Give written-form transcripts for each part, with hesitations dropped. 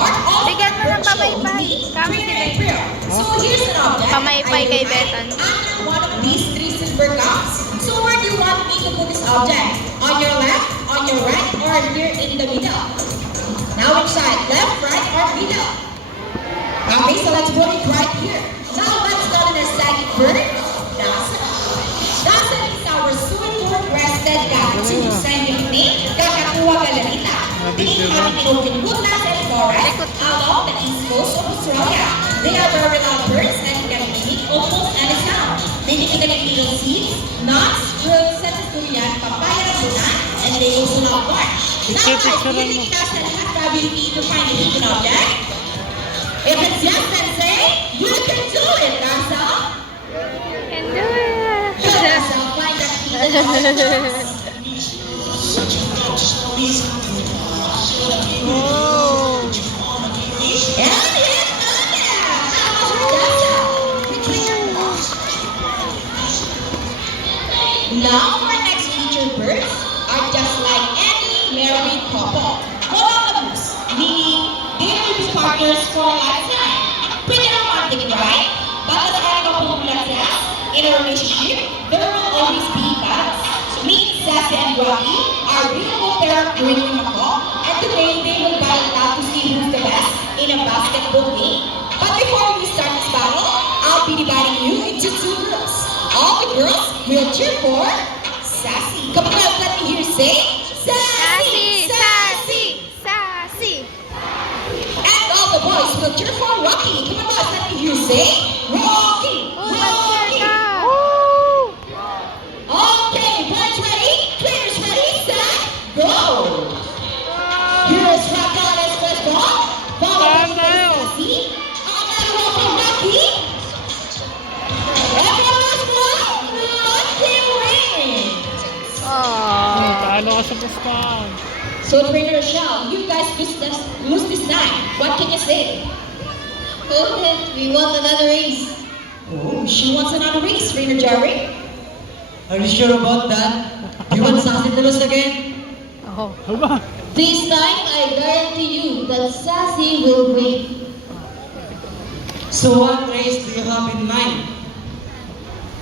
part of Bigyan mo ng virtual pamaypay. meeting Kami si during Betan. prayer. So here's an object. Pamaypay kay Betan. Under one of these three silver cups. So where do you want me to put this object? On your left, on your right, or here in the middle? Now which side? Left, right, or middle? Okay, so let's put it right here. Now let's go to the second bird. Dasa is our super rested cat. To send your name, Kakatua Galanita. Tingin kami tinutulog na sa forest along the east coast of Australia. They are very loud birds and can make almost any sound. They eat little seeds, nuts, fruits, and durian, papaya, bunan, and they also love bark. Now guys, do you think that's the ability to find a hidden object? If it's yes, then say, you can do it, Dasa. Can do it. Dasa, find that hidden object. Oh. Now our next featured birds are just like any married couple. Monogamous, meaning they will be partners for a lifetime. Pretty romantic, right? But as any couple says, in a relationship, there will always be balance. Me, Sassy, and Rocky are beautiful pair during the call, and today they will battle it out to see who's the best in a basketball game. But before we start this battle, I'll be dividing you into two groups. All the girls will cheer for Sassy. Come on, guys, let me hear you say Sassy, Sassy, sassy, sassy. And all the boys will cheer for Rocky. Come on, guys, let me hear you say Rocky, Oh, Rocky. maganda. Okay, boys ready? Players ready? Set, go! Here's Rocky on his first ball. Followed by Sassy. Another one from Rocky. Everyone's ball. Rocky wins. Oh. Talo ka sa pustahan. So, Trainer Rochelle, you guys lose this time. What can you say? Oh, we want another race. Oh, she wants another race, Trainer Jerry. Are you sure about that? You want Sassy to lose again? Oh. Aba, This time, I guarantee you that Sassy will win. So what race do you have in mind?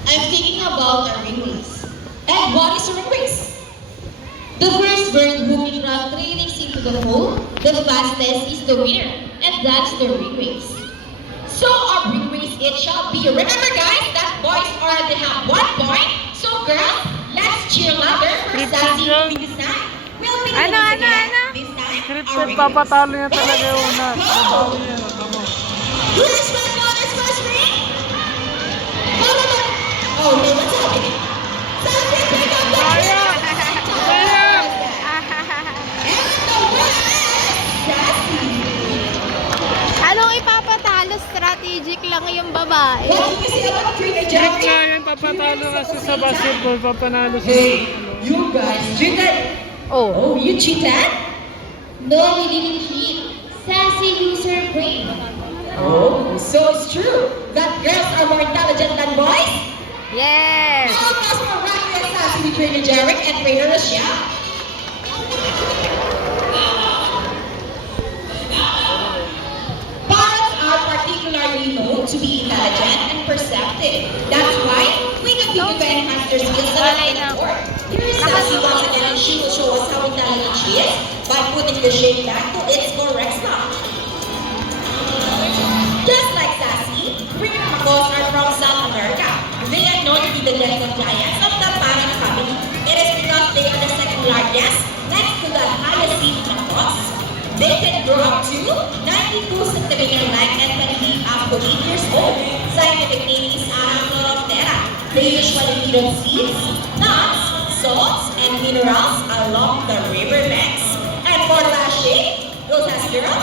I'm thinking about a ring race. And what is a ring race? The first bird who can run 3 rings into the hole, the fastest is the winner. And that's the ring race. So our ring race it shall be. Remember guys, that boys already have 1 point. So girls, let's cheer louder for Sassy to win this time. We'll be Ano, again. ano? This time, our scripted, ring papatalo race. niya talaga yung una. Go! Babawi yan, tama. Who's first ring? Follow the... Oh, okay, what's happening? Sassy, pick up the Kaya! Kaya! And the winner is Sassy. Anong ipapatalo? Strategic lang yung babae. What do you say about Trainer Check Jerry? nga yan, papatalo kasi sa basketball, papanalo sa Hey, you guys cheated! Oh. Oh, you cheated? No, we didn't cheat. Sassy used her brain. Oh, so it's true that girls are more intelligent than boys? Yes. All of us are right and Sassy with Trainer Jarek and Trainer Rochelle. Parrots are particularly known to be intelligent and perceptive. That's why we continue to enhance their skills at the court. Here is Sassy once again, and she will show us how intelligent she is by putting the shape back to its correct spot. Just like Sassy, Ringer Macos are from South America. They are known to be the gentle giants of the parrot family. It is because they are the second largest next to the hyacinth macos. They can grow up to 92 centimeter length and can live up to 8 years old. Scientific name is Arachnoptera. They usually feed on seeds, nuts, salts, and minerals along the river banks. And for last shape, go Sassy girl.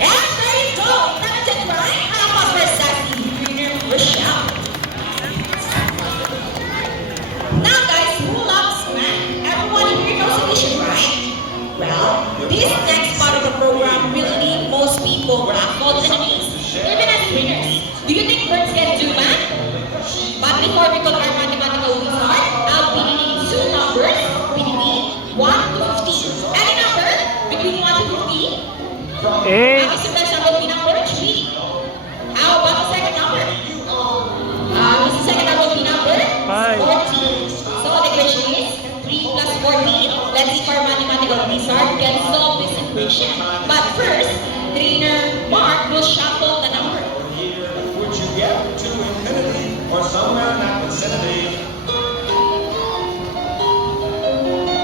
And there you go! Intelligent, right? How about for Sassy, Trainer Rochelle? Now guys, who loves man? Everyone in here knows edition, right? Well, this next part of the program will leave most people baffled and amazed, even as winners. Do you think birds can do math? But before we call our mathematical wizard, I'll be needing 2 numbers between 1 to 15. Any number competition. But first, trainer Mark will shuffle the number. Would you get to infinity or somewhere in that vicinity?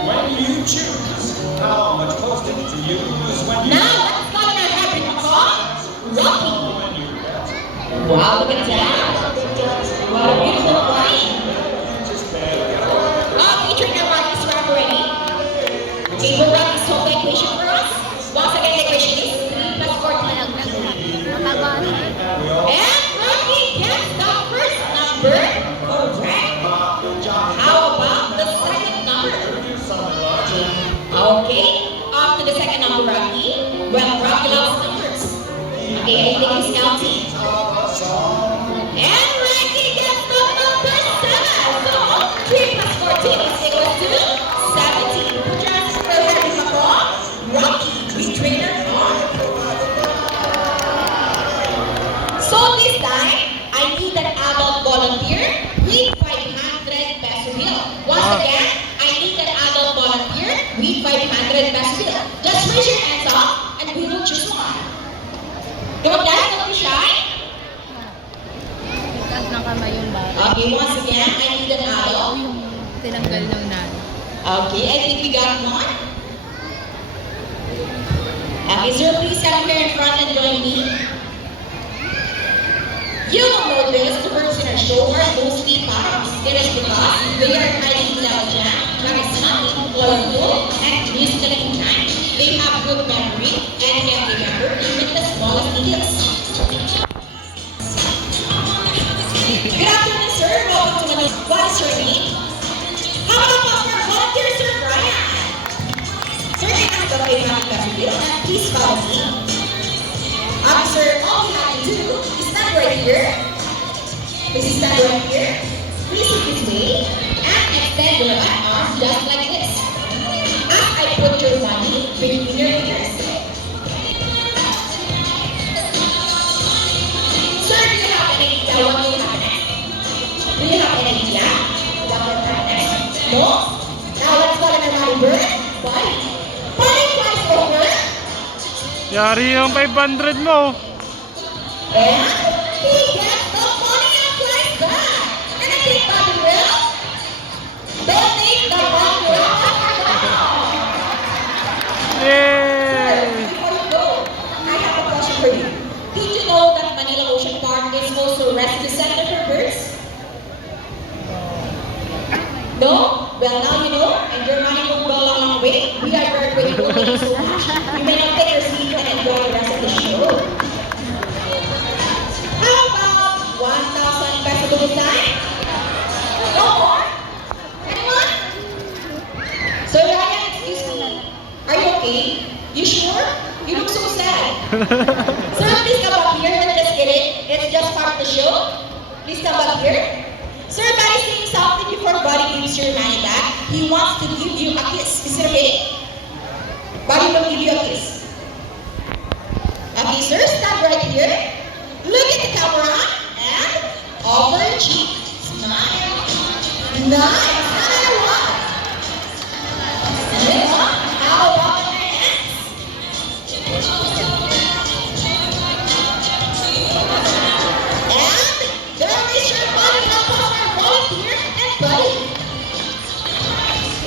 When you choose how much postage to use when you Now, let's call our happy call Rocky. when you bet. Wow, look at that. What a beautiful flying. Trainer Mark is wrap already. Okay, we'll wrap this whole equation for us. Once again, the equation is 3 plus 14. And Rocky gets the first number. Alright. How about the second number? Okay, up to the second number, Rocky. Well, Rocky loves numbers. Okay, anything is counting. And Rocky gets the number 7. So 3 plus 14 is equal to 17. Put your hands together, Harry Macron. Rocky, we trainer on. So this time, I need an adult volunteer with 500 peso bill. Once again, I need an adult volunteer with 500 peso bill. Just raise your hands up and we will choose one. Come on guys, don't be shy. Taas ng kamay yung bata. Okay, once again, I need an adult. Yung tinanggal ng nanay. Okay, I think we got one. Okay, sir, please come here in front and join me. You will notice the birds in our show are mostly parrots. It is because they are highly intelligent, charismatic, loyal, and musically inclined. They have good memory and can remember even the smallest details. Good afternoon, sir. Welcome to Manila. What is your name? How about our volunteer, Sir Brian? Sir, can I have the way back to you? And please follow me. Sir, all you have to do is stand right here. Please stand right here. Please look this way and extend your right arm just like this. As I put your money between your fingers. Sir, do you have any idea what will happen next? Do you have any idea what will happen next? No? Now let's call it a money bird. Buddy. Buddy flies over. Yari yung 500 mo. And he gets the money and flies back. And I think Buddy will donate the money. Yay! Before you go, I have a question for you. Did you know that Manila Ocean Park is also a rescue center for birds? No? Well, now you know, and your money will go a long way. We are very grateful. Thank you so much. You may now take your seat and enjoy the rest of the show. How about 1,000 pesos to this time? No more? Anyone? So, Ryan, excuse me. Are you okay? You sure? You look so sad. Sir, please come up here. We're just kidding. It's just part of the show. Please come up here. Sir, Buddy saying something before Buddy gives your money back. He wants to give you a kiss. Is it okay? Buddy will give you a kiss. Okay, sir, stand right here. Look at the camera and over your cheek. Smile. Nice. Another one. Next one. How about your hands? And there is your body. Help us our volunteer and buddy.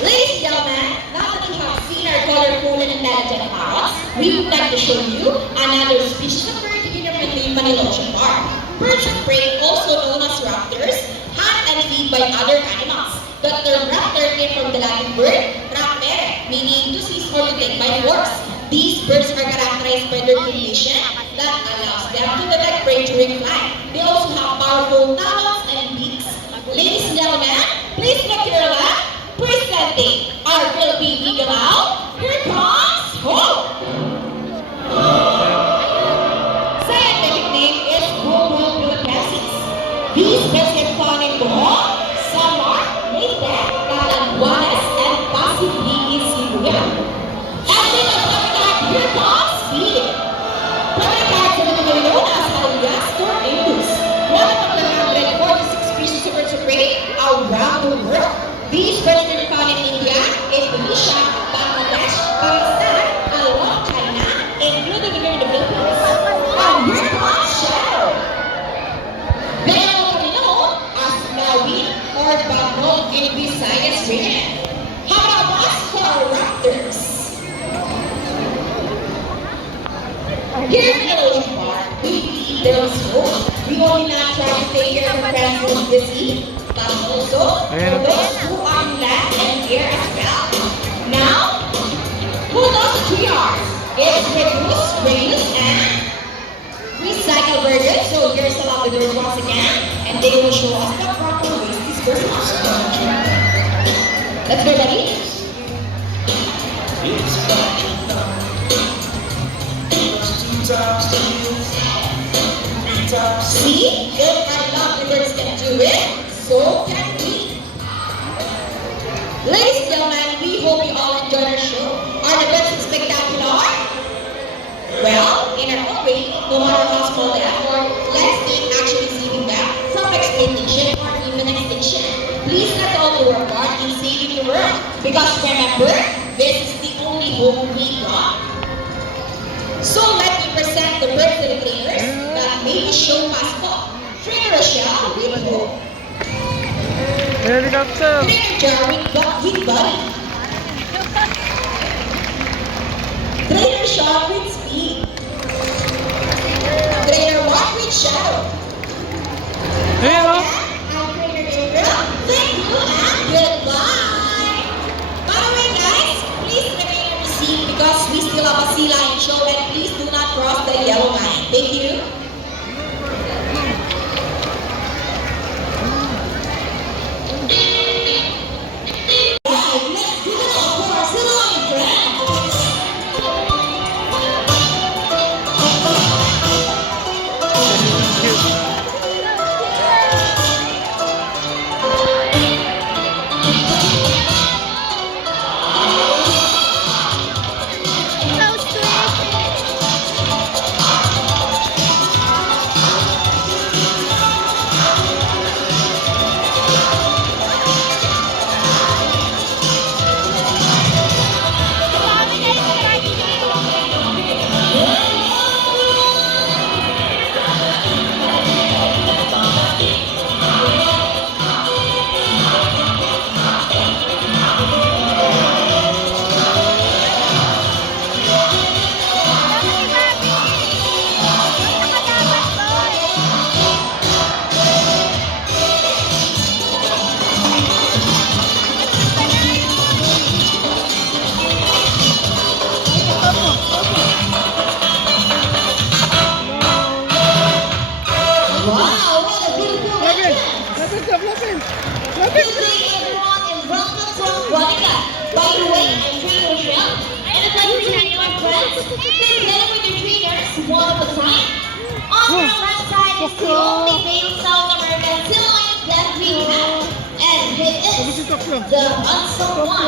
Ladies and gentlemen, now that you have seen our colorful and intelligent parrots, we would like to show you another species of bird in our Manila Ocean Park. Birds of prey, also known as raptors, hunt and feed by other animals. The term raptor came from the Latin word rapere, meaning to seize or to take by force. These birds are characterized by their coloration that allows them to detect prey during flight. They also have powerful talons and beaks. Ladies and gentlemen, please look to your left. Presenting our Philippine Eagle Owl, here comes Hope. Scientific name is Bulbul philippensis. These birds can found in Bohol, Samar, Leyte, Catanduanes, and possibly in Cebu. And with the habitat, here comes Speed. Habitat is known as Alias Tornadoes, one of the 146 species of birds of prey around the world. These birds are found in India, Indonesia, Bangladesh, Pakistan, along China, Here in the Ocean Park, we eat their soul. We only not try to take care of our friends who busy, but also for those who are in land and air as well. Now, who knows the 3 R's? It's reduce, reuse, and recycle burgers. So here's the Labrador once again, and they will show us the proper waste disposal. Let's go, buddy. It's about to come. 2 times 3 times. See, if our Labradors can do it, so can we. Ladies and gentlemen, we hope you all enjoyed our show. Are the birds spectacular? Well, in our own way, no matter how small the effort, let's take action in saving them from exploitation or even extinction. Please let's all do our part in saving the world. Because remember, this is the only home we got. So let me present the birds and the trainers that made the show possible. Trainer Rochelle with hope. Helicopter. Trainer Jerry with Buddy. Trainer Sean with Speed. Trainer Mark with Shadow. Ayan o. I'm Trainer April. Thank you and goodbye. By the way, guys, please remain in your seat because we still have a sea lion show and please do not cross the yellow line. Thank you. Let's give it up for our sea lion friends. Wow, what a beautiful action! Good day everyone and welcome to Aquatica. By the way, I'm Trainer Rochelle. And I'd like to tell you our friends, together with your trainers, one at a time. On the left side is the only male South American sea lion that we have. And it is the unsung one.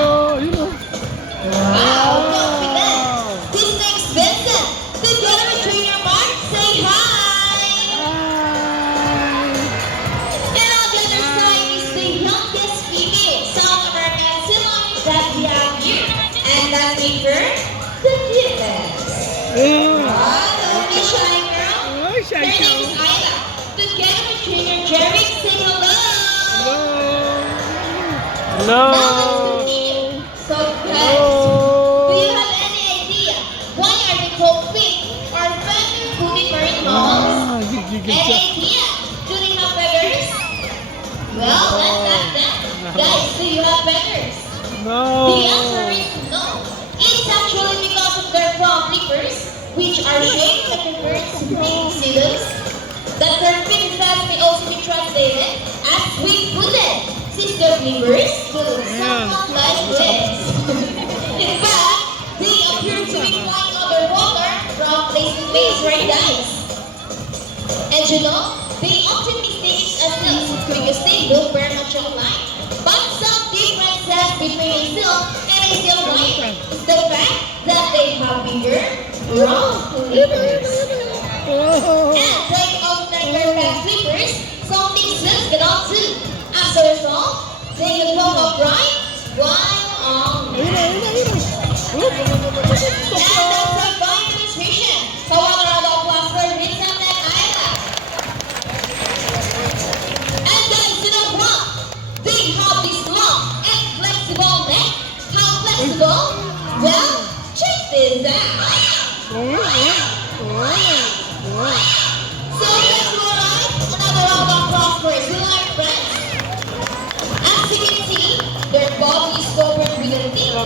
Wow, look at that. His name's Vincent. Together with Trainer Mark, say hi. And on the other side is the youngest female South American sea lion that we have here. And that's me first, the cutest. Hello, Miss Shy Girl. Her name is Isla. Together with Trainer Jerry, say hello. Now let's continue. So guys, do you have any idea why are they called pink or feather booty marine mammals? Any idea? Do they have feathers? Well, let's ask them. Guys, do you have feathers? The answer is no. It's actually because of their front flippers, which are shaped like the bird's wing silos. The term fin flaps may also be translated as wing-footed, since their flippers look somewhat like this. In fact, they appear to be flying underwater from place to place, right guys? And you know, they often mistake it as silks because they look very much alike. But some differences between a silk and a silk lion is the fact that they have bigger, round flippers. And they also like their back flippers, something silks cannot do. As a result, they can come upright while on land. And that's our fine demonstration. So one round of applause for Vincent and Isla. And guys, you know what? They have this long and flexible neck. How flexible? Well, check this out.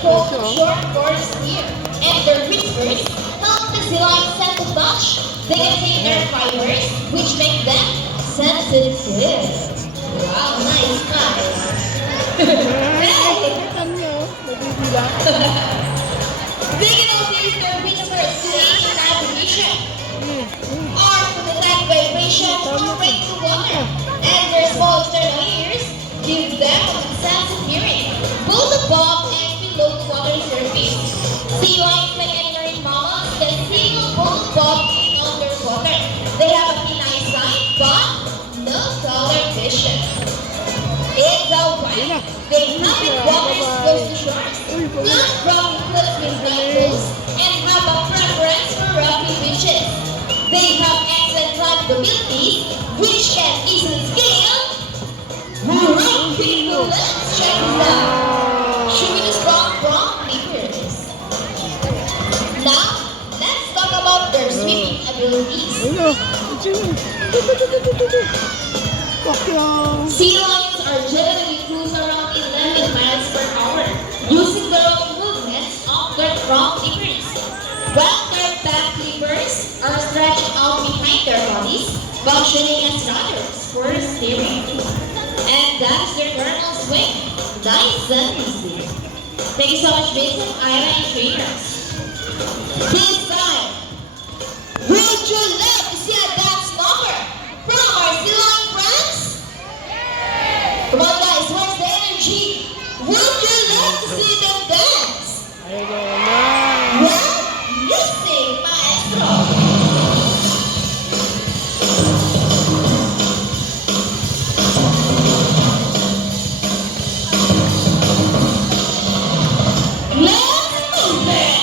called short course here. And their whiskers help the sea lion sense of touch. They contain nerve fibers, which make them sensitive. Wow, nice, nice. Hey! They can also use their whiskers to aid in navigation, or to detect vibration or rainwater. And their small external ears give them a sense of hearing, both above and below the water surface. Sea lions, like any marine mammals, can see both above and underwater. They have a keen eyesight, but no color vision. It's alright. They inhabit waters close to shores, plant rocky cliffs with rainbows, and have a preference for rocky beaches. They have excellent climbing abilities, which can easily scale. Alright, people, let's check this out. Should we just rock leapers? Now, let's talk about their swimming abilities. Sea lions are generally cruise around 11 miles per hour, using their own movements of their front flippers, while their back flippers are stretched out behind their bodies, functioning as rudders for steering. And that's their vernal swing. Nice and easy. Thank you so much, Vincent, Ira, and trainers. This time, would you love to see a dance number from our sea lion friends? Come on, guys, where's the energy? Would you love to see them dance? Well, you sing, maestro. Let's move it.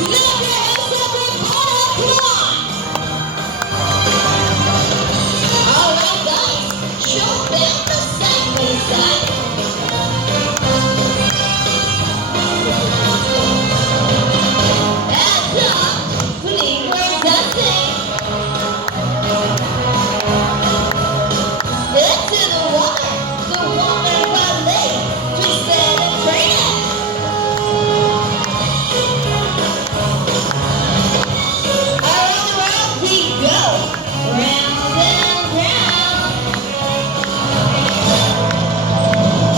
Clap your hands, everybody, come on. All right, guys, show them the side by side. And up, flippers dancing. Into the water ballet, twisted and turning. Around we go, round and round.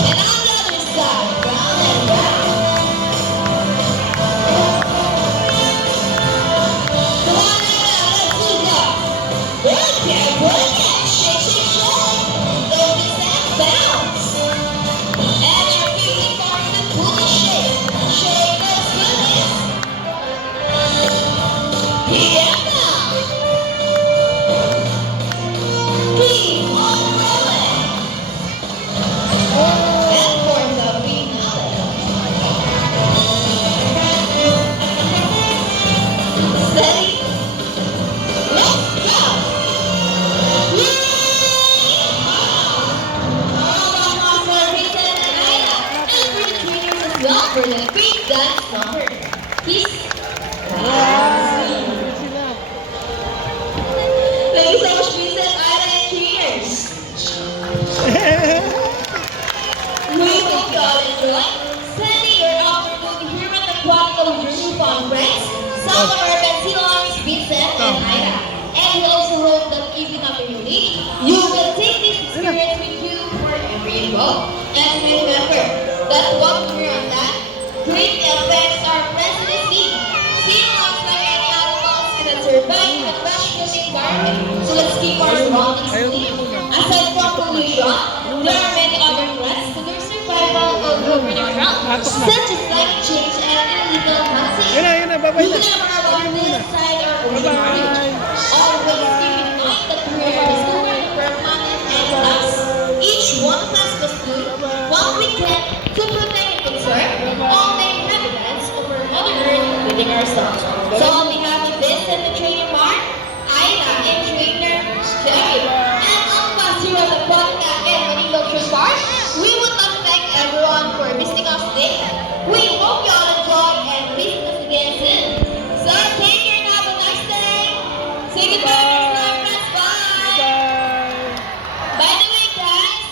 And on the other side, round and round. Come on now, let's do that. Work it, shake, shake, shake. Don't miss that bounce. And our favorite part is the pulley shake. Shake those goodies. Yeah, now. Keep on rolling. And for the finale. Steady. Let's go. For the great dance number. Peace. Thank you so much, Vincent, Ira, and cheers. We hope you all enjoy spending your afternoon here at the Quantum Dream Conference. Some of our sea lions, Vincent and Ira. And we also hope that even after you leave, you will take this experience with you wherever you go. And remember that what we're on that great effects are present in sea. Sea lions, like any animals, cannot survive in a fresh-filled environment. So let's keep our surroundings clean. Aside from pollution, there are many other threats to their survival over the ground, such as climate change and illegal hunting. We never allow this inside our ocean reach. Always keep in mind that we are discovering permanent and last. Each one of us must do what we can to protect and conserve all the inhabitants of our Mother Earth, including ourselves. So on behalf of this and the trainer Mark, Ira, and trainer Jerry, and all of us here at the podcast and Manila Cruise Park, we would like to thank everyone for visiting us today. We hope you all enjoy and visit us again soon. So take care and have a nice day. Say goodbye, friends. Bye. By the way, guys,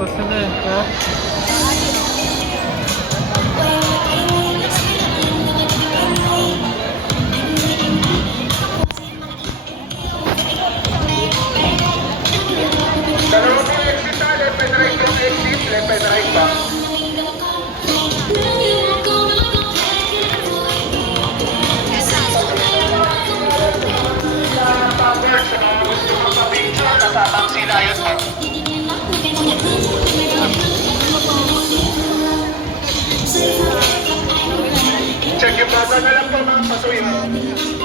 Tapos na eh. Oh. Dalawang mga exit na, left and right yung exit, left and right ba? Tapos, gusto mo sa picture, nasabang sila yun mo. Check yung bata na lang po mga pasuyin.